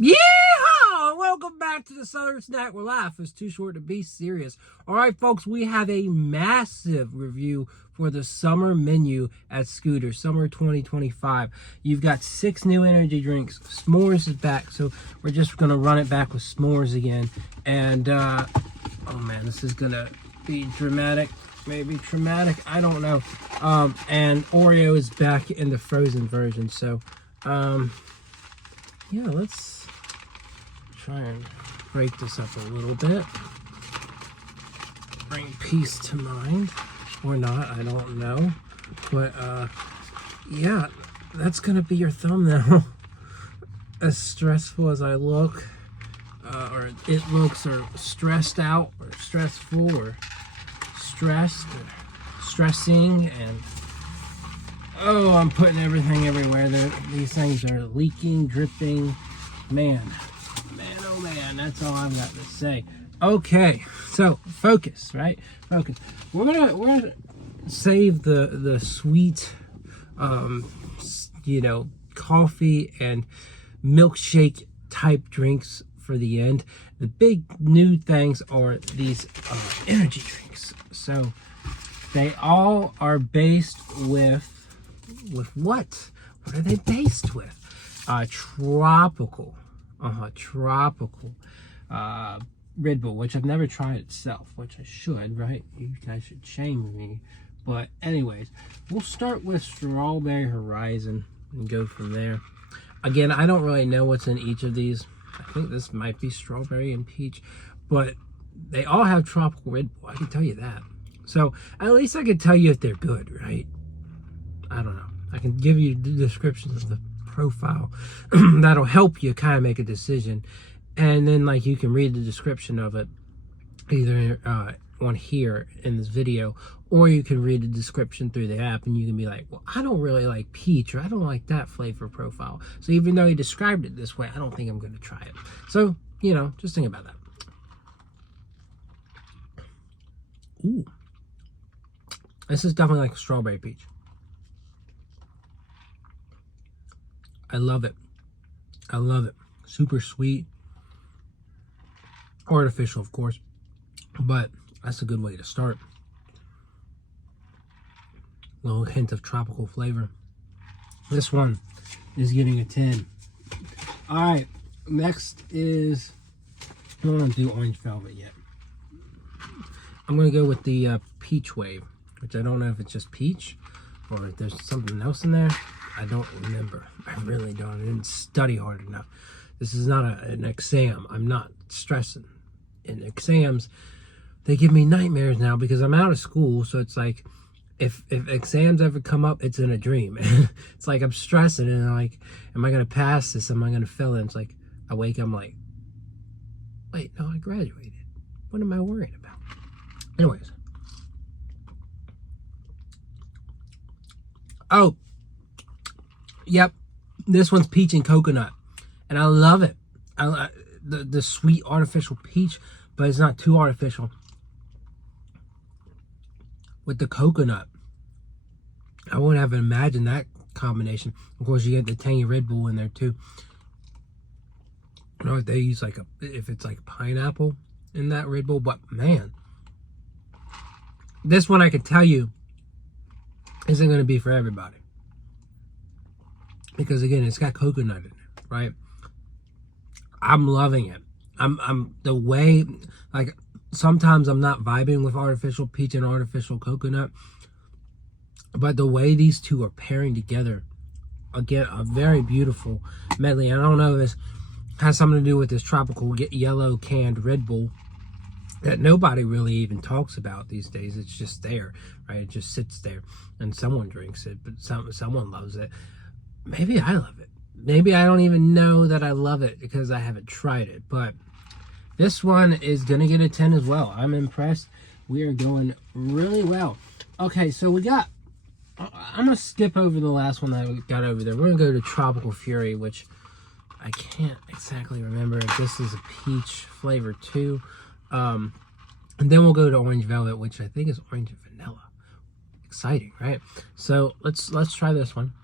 Yeah! Welcome back to the Southern Snack where life is too short to be serious. All right, folks, we have a massive review for the summer menu at Scooter, summer 2025. You've got 6 new energy drinks. S'mores is back, so we're just going to run it back with s'mores again. And, oh man, this is going to be dramatic. Maybe traumatic, I don't know. And Oreo is back in the frozen version, so yeah, let's try and break this up a little bit. Bring peace to mind, or not, I don't know. But yeah, that's gonna be your thumbnail. As stressful as I look, or it looks, or stressed out, or stressful, or stressed, or stressing, and oh, I'm putting everything everywhere. These things are leaking, dripping. Man, oh man, that's all I've got to say. Okay, so focus, right? Focus. We're gonna save the sweet, coffee and milkshake type drinks for the end. The big new things are these energy drinks. So they all are based with what? What are they based with? Tropical Red Bull, which I've never tried itself, which I should, right? You guys should shame me. But anyways, we'll start with Strawberry Horizon and go from there. Again, I don't really know what's in each of these. I think this might be strawberry and peach, but they all have tropical Red Bull, I can tell you that. So at least I can tell you if they're good, right? I don't know. I can give you the descriptions of the profile. That'll help you kind of make a decision. And then like you can read the description of it either on here in this video, or you can read the description through the app and you can be like, well, I don't really like peach, or I don't like that flavor profile. So even though he described it this way, I don't think I'm going to try it. So, just think about that. Ooh. This is definitely like a strawberry peach. I love it. I love it. Super sweet. Artificial, of course. But that's a good way to start. A little hint of tropical flavor. This one is getting a 10. Alright, next is... I don't want to do orange velvet yet. I'm going to go with the peach wave, which I don't know if it's just peach or if there's something else in there. I don't remember. I really don't. I didn't study hard enough. This is not an exam. I'm not stressing. In exams, they give me nightmares now because I'm out of school. So it's like, if exams ever come up, it's in a dream. It's like I'm stressing and I'm like, am I going to pass this? Am I going to fail it? It's like, I wake up, I'm like, wait, no, I graduated. What am I worried about? Anyways. Oh, yep, this one's peach and coconut, and I love it. The sweet artificial peach, but it's not too artificial. With the coconut, I wouldn't have imagined that combination. Of course, you get the tangy Red Bull in there too. I don't know if they use if it's like pineapple in that Red Bull, but man, this one I can tell you isn't going to be for everybody. Because again, it's got coconut in it, right? I'm loving it. I'm the way, like, sometimes I'm not vibing with artificial peach and artificial coconut, but the way these two are pairing together, again, a very beautiful medley. And I don't know if this has something to do with this tropical yellow canned Red Bull that nobody really even talks about these days. It's just there, right? It just sits there and someone drinks it, but someone loves it. Maybe I love it. Maybe I don't even know that I love it because I haven't tried it. But this one is going to get a 10 as well. I'm impressed. We are going really well. Okay, so I'm going to skip over the last one that we got over there. We're going to go to Tropical Fury, which I can't exactly remember if this is a peach flavor too. And then we'll go to Orange Velvet, which I think is orange and vanilla. Exciting, right? So let's try this one.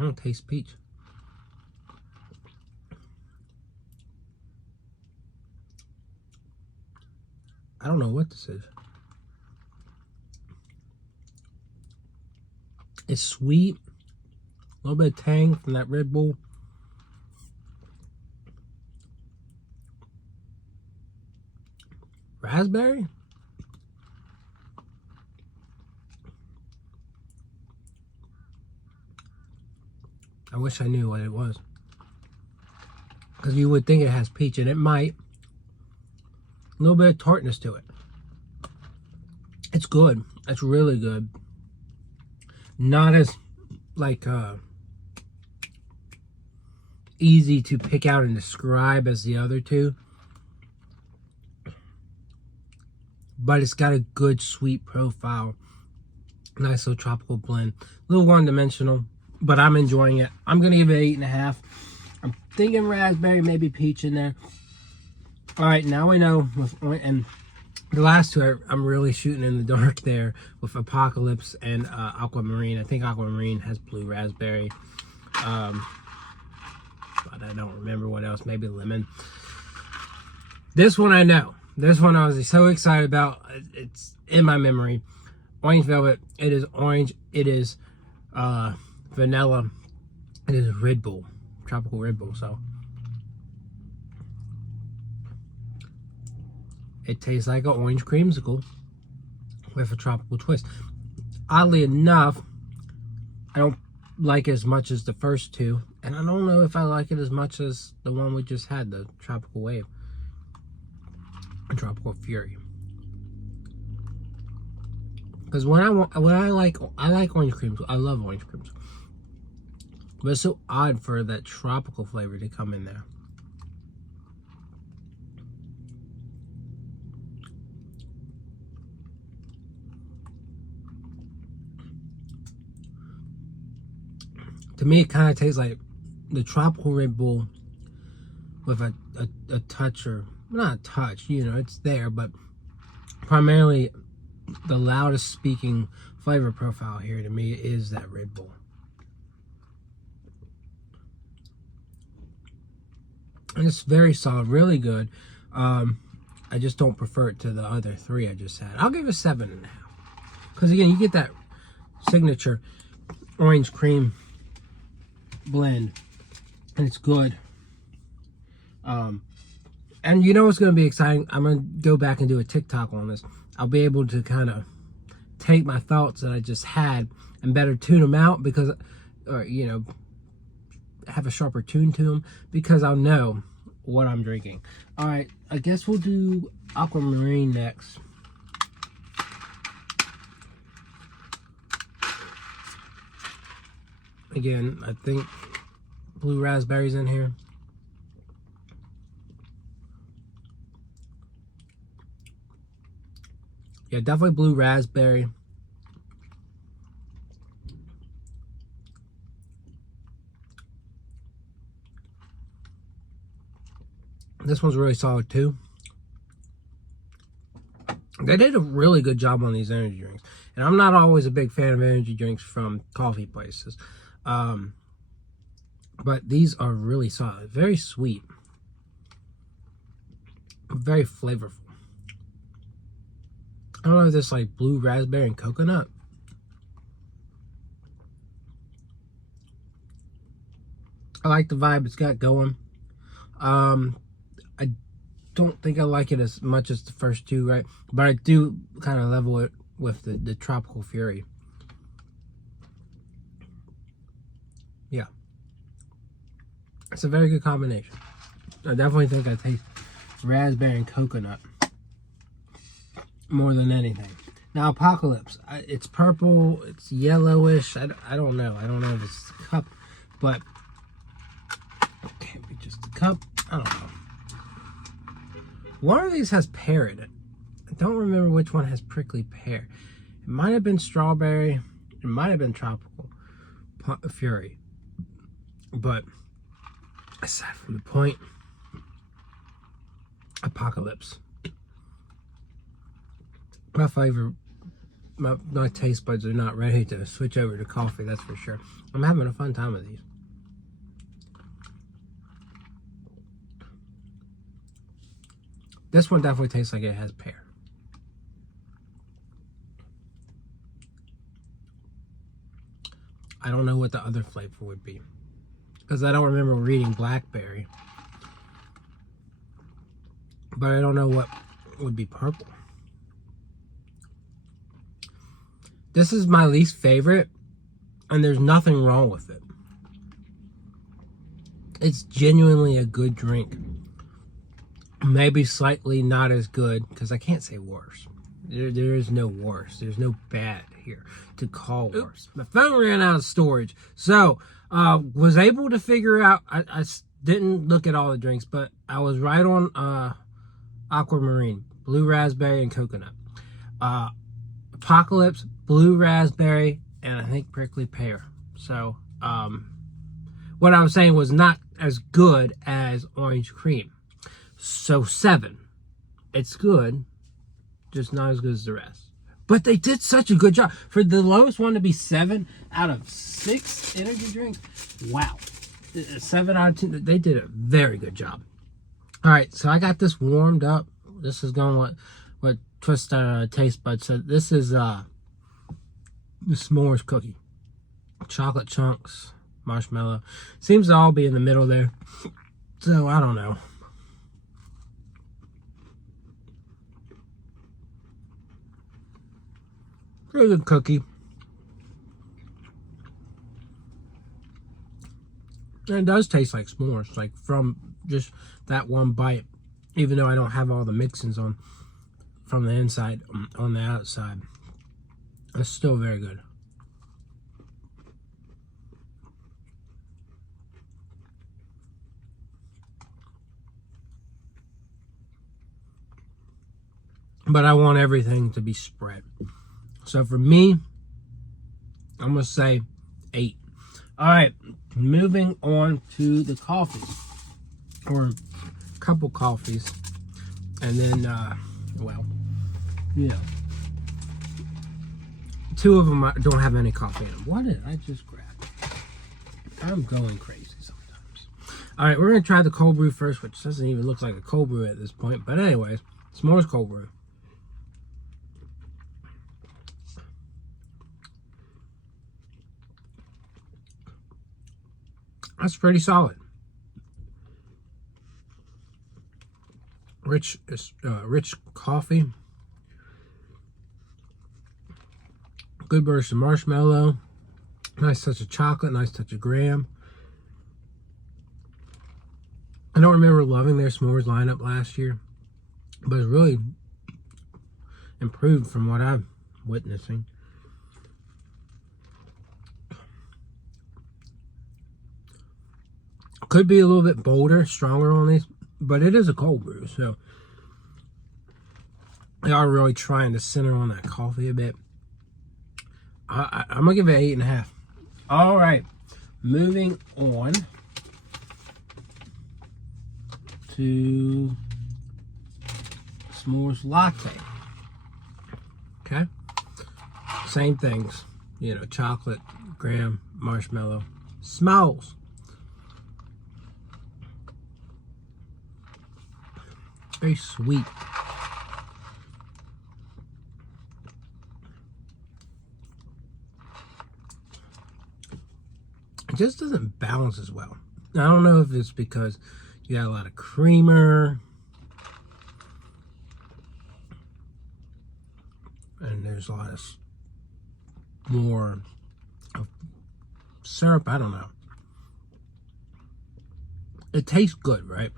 I don't taste peach. I don't know what this is. It's sweet. A little bit of tang from that Red Bull. Raspberry? I wish I knew what it was. Because you would think it has peach, and it might. A little bit of tartness to it. It's good. It's really good. Not as, like, easy to pick out and describe as the other two. But it's got a good sweet profile. Nice little tropical blend. A little one-dimensional, but I'm enjoying it. I'm going to give it 8.5. I'm thinking raspberry, maybe peach in there. All right, now we know. And the last two, I'm really shooting in the dark there with Apocalypse and Aquamarine. I think Aquamarine has blue raspberry. But I don't remember what else. Maybe lemon. This one I know. This one I was so excited about. It's in my memory. Orange Velvet. It is orange. It is vanilla. It is Red Bull. Tropical Red Bull. So it tastes like an orange creamsicle with a tropical twist. Oddly enough, I don't like it as much as the first two. And I don't know if I like it as much as the one we just had, the Tropical Wave. Tropical Fury. Because when I like orange creams. I love orange creams. But it's so odd for that tropical flavor to come in there. To me, it kind of tastes like the tropical Red Bull with a touch, or not a touch, you know, it's there, but primarily the loudest speaking flavor profile here to me is that Red Bull. And it's very solid, really good. I just don't prefer it to the other three I just had. I'll give it 7.5. Because again, you get that signature orange cream blend, and it's good. And you know what's going to be exciting? I'm going to go back and do a TikTok on this. I'll be able to kind of take my thoughts that I just had and better tune them out, because, or, you know, have a sharper tune to them, because I'll know what I'm drinking. All right, I guess we'll do Aquamarine next. Again, I think blue raspberries in here. Yeah, definitely blue raspberry. This one's really solid too. They did a really good job on these energy drinks. And I'm not always a big fan of energy drinks from coffee places. But these are really solid. Very sweet. Very flavorful. I don't know if this like blue raspberry and coconut. I like the vibe it's got going. I don't think I like it as much as the first two, right? But I do kind of level it with the Tropical Fury. Yeah. It's a very good combination. I definitely think I taste raspberry and coconut more than anything. Now, Apocalypse. It's purple. It's yellowish. I don't know. I don't know if it's a cup, but it can't be just a cup. I don't know. One of these has pear in it. I don't remember which one has prickly pear. It might have been strawberry. It might have been Tropical Fury. But aside from the point, Apocalypse. My my taste buds are not ready to switch over to coffee, that's for sure. I'm having a fun time with these. This one definitely tastes like it has pear. I don't know what the other flavor would be, because I don't remember reading blackberry. But I don't know what would be purple. This is my least favorite, and there's nothing wrong with it. It's genuinely a good drink. Maybe slightly not as good, because I can't say worse. There is no worse. There's no bad here to call worse. My phone ran out of storage. So, was able to figure out, I didn't look at all the drinks, but I was right on Aquamarine, blue raspberry and coconut. Apocalypse, blue raspberry, and I think prickly pear. So, what I was saying was not as good as orange cream. So 7. It's good, just not as good as the rest. But they did such a good job. For the lowest one to be 7 out of 6 energy drinks, wow. 7 out of 10, they did a very good job. All right, so I got this warmed up. This is going what Twist taste buds said. This is the s'mores cookie. Chocolate chunks, marshmallow. Seems to all be in the middle there. So, I don't know. Pretty good cookie. And it does taste like s'mores, like from just that one bite. Even though I don't have all the mixings on from the inside, on the outside. It's still very good. But I want everything to be spread. So for me, I'm going to say 8. All right, moving on to the coffees. Or a couple coffees. And then, well, you know. 2 of them don't have any coffee in them. What did I just grab? I'm going crazy sometimes. All right, we're going to try the cold brew first, which doesn't even look like a cold brew at this point. But anyways, S'mores Cold Brew. That's pretty solid. Rich coffee. Good burst of marshmallow. Nice touch of chocolate. Nice touch of graham. I don't remember loving their s'mores lineup last year, but it's really improved from what I'm witnessing. Could be a little bit bolder, stronger on these, but it is a cold brew, so they are really trying to center on that coffee a bit. I'm gonna give it 8.5. All right, moving on to S'mores Latte. Okay, same things, you know, chocolate, graham, marshmallow, smells. Very sweet. It just doesn't balance as well. I don't know if it's because you got a lot of creamer and there's a lot of more of syrup. I don't know. It tastes good, right?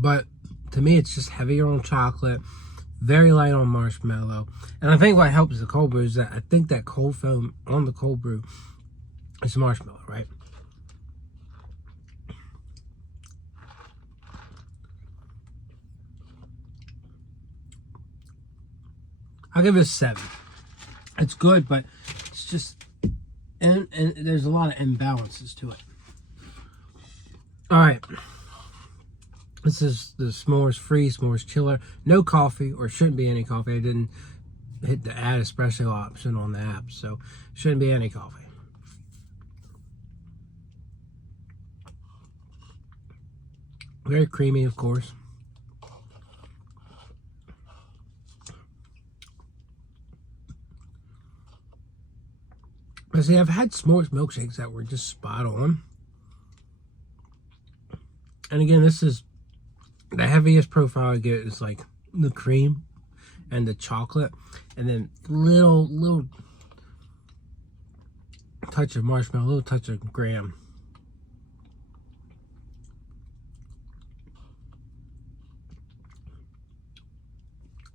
But to me, it's just heavier on chocolate, very light on marshmallow. And I think what helps the cold brew is that I think that cold foam on the cold brew is marshmallow, right? I'll give it a 7. It's good, but it's just, and there's a lot of imbalances to it. All right. This is the S'mores Free S'mores Chiller. No coffee, or shouldn't be any coffee. I didn't hit the add espresso option on the app, so shouldn't be any coffee. Very creamy, of course. But see, I've had s'mores milkshakes that were just spot on. And again, this is the heaviest profile I get is like the cream and the chocolate, and then little touch of marshmallow, little touch of graham.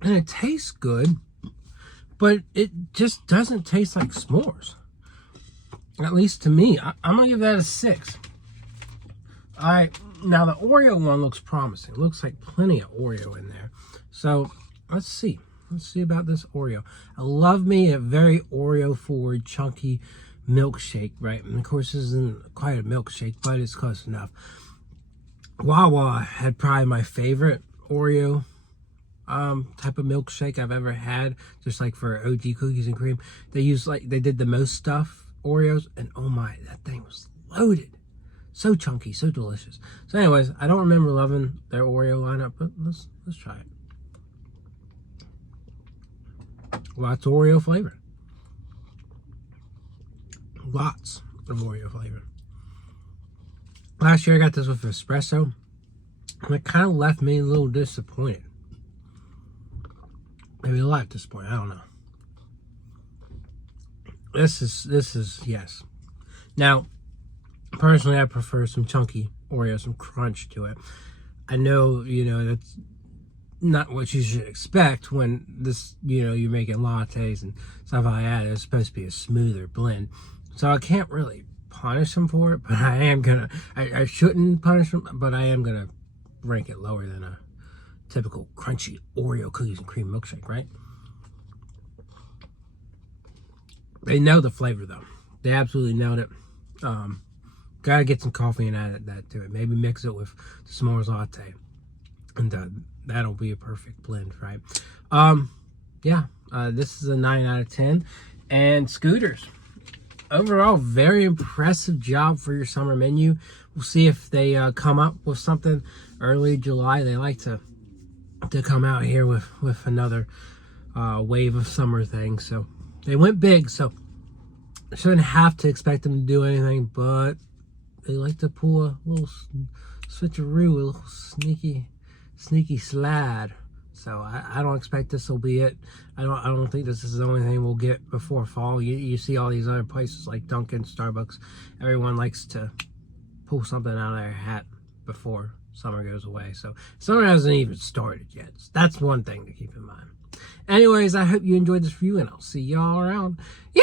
And it tastes good, but it just doesn't taste like s'mores. At least to me. I'm going to give that a 6. Now the Oreo one looks promising. It looks like plenty of Oreo in there. So let's see. Let's see about this Oreo. I love me a very Oreo forward chunky milkshake, right? And of course this isn't quite a milkshake, but it's close enough. Wawa had probably my favorite Oreo type of milkshake I've ever had, just like for OG cookies and cream. They did the most stuff Oreos, and oh my, that thing was loaded. So chunky, so delicious. So anyways, I don't remember loving their Oreo lineup, but let's try it. Lots of Oreo flavor. Lots of Oreo flavor. Last year I got this with espresso, and it kind of left me a little disappointed. Maybe a lot disappointed, I don't know. This is yes. Now, personally, I prefer some chunky Oreo, some crunch to it. I know, that's not what you should expect when this, you're making lattes and stuff like that. It's supposed to be a smoother blend. So I can't really punish them for it, but I shouldn't punish them, but I am gonna rank it lower than a typical crunchy Oreo cookies and cream milkshake, right? They know the flavor though. They absolutely nailed it. Gotta get some coffee and add that to it. Maybe mix it with the S'mores Latte, and that'll be a perfect blend, right? This is a 9 out of 10. And Scooters, overall, very impressive job for your summer menu. We'll see if they come up with something early July. They like to come out here with another wave of summer things. So they went big, so I shouldn't have to expect them to do anything, but they like to pull a little switcheroo, a little sneaky slide. So I don't expect this will be it. I don't think this is the only thing we'll get before fall. You see all these other places like Dunkin', Starbucks. Everyone likes to pull something out of their hat before summer goes away. So summer hasn't even started yet. So that's one thing to keep in mind. Anyways, I hope you enjoyed this review, and I'll see y'all around. Yeah.